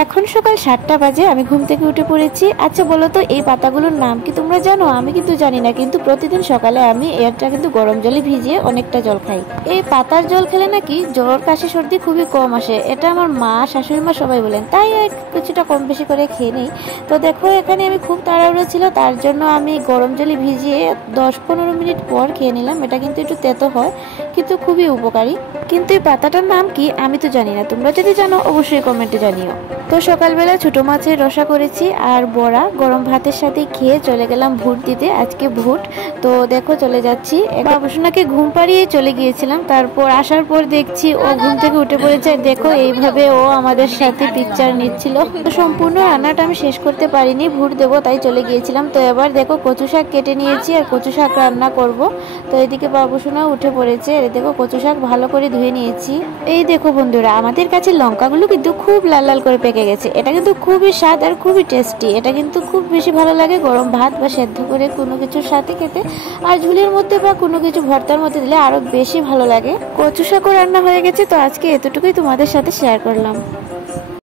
এখন সকাল 7টা বাজে, আমি ঘুম থেকে উঠে পড়েছি। আচ্ছা বলো তো এই পাতাগুলোর নাম কি তোমরা জানো? আমি কিন্তু জানি না, কিন্তু প্রতিদিন সকালে আমি এটা কিন্তু গরম জলে ভিজিয়ে অনেকটা জল খাই। এই পাতার জল খেলে নাকি জ্বর কাশি সর্দি খুবই কম আসে, এটা আমার মা শাশুড়ি মা সবাই বলেন, তাই কিছুটা কম বেশি করে খেয়ে নেই। তো দেখো এখানে আমি খুব তাড়াহুড়ো ছিল, তার জন্য আমি গরম জলে ভিজিয়ে 10-15 মিনিট পর খেয়ে নিলাম। এটা কিন্তু একটু তেতো হয় কিন্তু খুবই উপকারী। কিন্তু এই পাতাটার নাম কি আমি তো জানি না, তোমরা যদি জানো অবশ্যই কমেন্টে জানিও। তো সকালবেলা ছোট মাছের রসা করেছি আর বড়া গরম ভাতের সাথে খেয়ে চলে গেলাম ভুট দিতে। আজকে ভুট, তো দেখো চলে যাচ্ছি। বাবুসোনাকে ঘুম পাড়িয়ে চলে গিয়েছিলাম, তারপর আসার পর দেখছি ও ঘুম থেকে উঠে পড়েছে। দেখো এইভাবে ও আমাদের সাথে পিকচার নিচ্ছিল। তো সম্পূর্ণ রান্নাটা আমি শেষ করতে পারিনি, ভুট দেবো তাই চলে গিয়েছিলাম। তো এবার দেখো কচু শাক কেটে নিয়েছি আর কচু শাক রান্না করব। তো এদিকে বাবুসোনা উঠে পড়েছে, এই দেখো কচু শাক ভালো করে ধুয়ে নিয়েছি। এই দেখো বন্ধুরা, আমাদের কাছে লঙ্কাগুলো কিন্তু খুব লাল লাল করে পেকে গেছে। এটা কিন্তু খুবই স্বাদ আর খুবই টেস্টি, এটা কিন্তু খুব বেশি ভালো লাগে গরম ভাত বা সেদ্ধ করে কোনো কিছুর সাথে খেতে। আর ঝুলের মধ্যে বা কোনো কিছু ভর্তার মধ্যে দিলে আরো বেশি ভালো লাগে। কচু শাকও রান্না হয়ে গেছে, তো আজকে এতটুকুই তোমাদের সাথে শেয়ার করলাম।